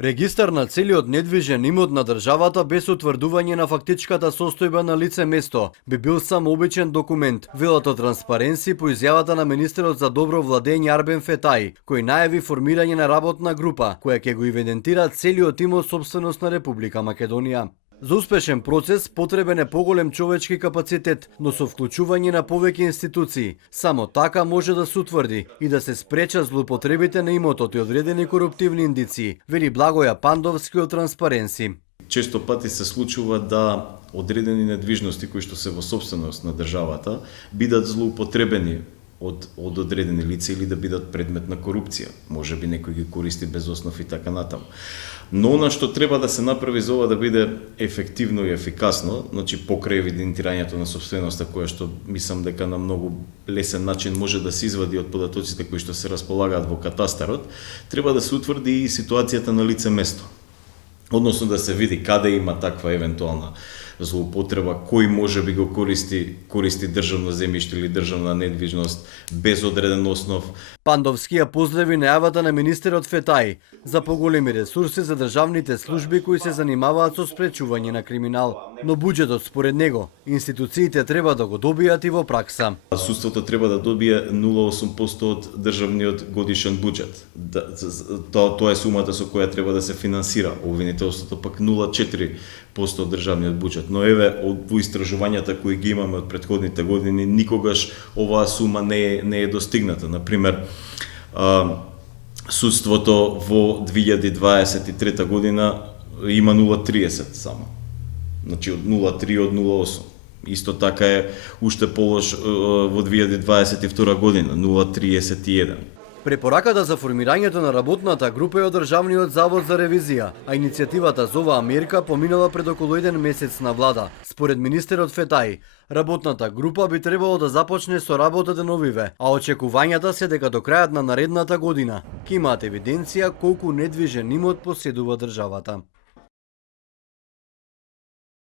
Регистар на целиот недвижен имот на државата без утврдување на фактичката состојба на лице место би бил само обичен документ, велат од Транспаренси по изјавата на министерот за добро владење Арбен Фетај, кој најави формирање на работна група која ќе го евидентира целиот имот собственост на Република Македонија. За успешен процес потребен е поголем човечки капацитет, но со вклучување на повеќе институции. Само така може да се утврди и да се спречат злоупотребите на имотот и одредени коруптивни индиции, вели Благоја Пандовски од Транспаренси. Често пати се случува да одредени недвижности кои што се во собственост на државата бидат злоупотребени од одредени лица или да бидат предмет на корупција. Може би некој ги користи без основ и така натаму. Но она што треба да се направи за ова да биде ефективно и ефикасно, значи покрај евидентирањето на собственоста, која што мислам дека на многу лесен начин може да се извади од податоците кои што се располагаат во катастарот, треба да се утврди и ситуацијата на лице место. Односно да се види каде има таква евентуална злоупотреба, кој може би го користи државно земјиште или државна недвижност без одреден основ. Пандовски ја поздрави најавата на министерот Фетај за поголеми ресурси за државните служби кои се занимаваат со спречување на криминал. Но буџетот според него, институциите треба да го добијат и во пракса. Судството треба да добие 0,8% од државниот годишен буџет. Тоа е сумата со која треба да се финансира. Обвинителството пак 0,4% од државниот буџет. Но еве, во истражувањата кои ги имаме од претходните години, никогаш оваа сума не е достигната. Например, судството во 2023 година има 0,30 само. Значи од 0,3 од 0,8. Исто така е уште полош во 2022 година 0,31. Препораката за формирањето на работната група е од Државниот завод за ревизија, а иницијативата зова Америка поминала пред околу 1 месец на влада. Според министерот Фетај, работната група би требало да започне со работа деновиве, а очекувањата се дека до крајот на наредната година ќе имаат евиденција колку недвижен имот поседува државата.